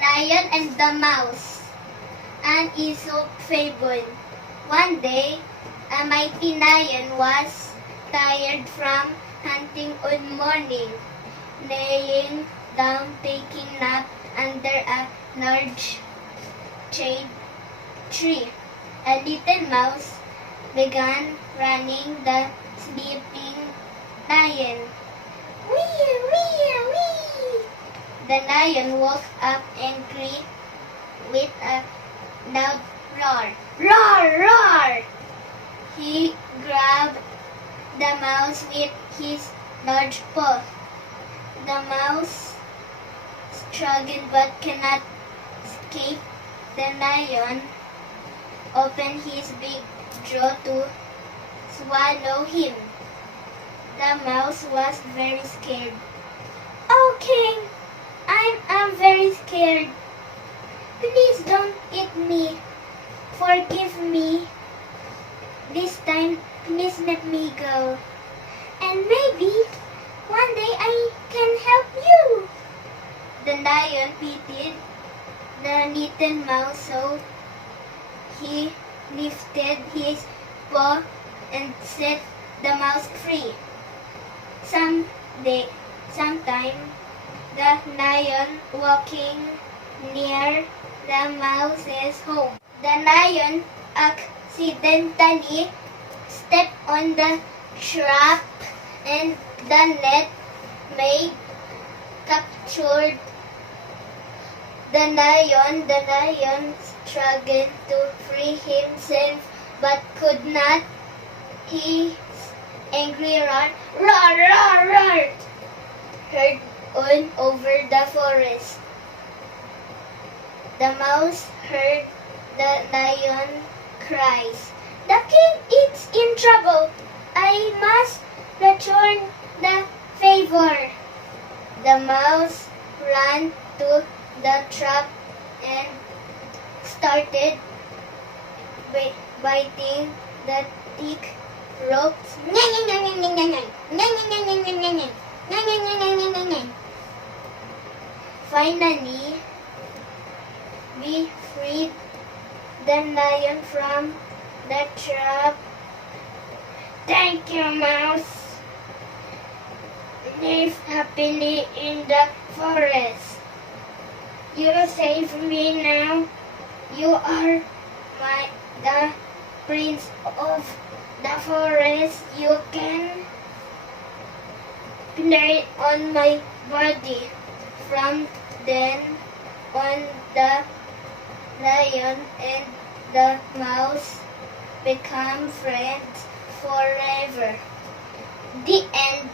Lion and the Mouse. An Aesop fable. One day, a mighty lion was tired from hunting all morning, laying down taking nap under a large shade tree. A little mouse began running the sleeping lion. Wee, wee, wee! The lion woke up angry with a loud roar. Roar, roar! He grabbed the mouse with his large paw. The mouse struggled but cannot escape. The lion opened his big jaw to swallow him. The mouse was very scared. Oh, King, I'm very scared. Please don't eat me. Forgive me. This time, please let me go. And maybe one day I can help you. The lion pitied the little mouse, so he lifted his paw and set the mouse free. Sometime, the lion walking near the mouse's home. The lion accidentally stepped on the trap and the net made captured the lion. The lion struggled to free himself but could not. His angry roar, roar, roar, roar, heard all over the forest. The mouse heard the lion cries. The king is in trouble. I must return the favor. The mouse ran to the trap and started biting the thick ropes. Finally, we freed the lion from the trap. Thank you, mouse. Live happily in the forest. You saved me now. You are the prince of the forest. You can play on my body. From then on, the lion and the mouse become friends forever. The end.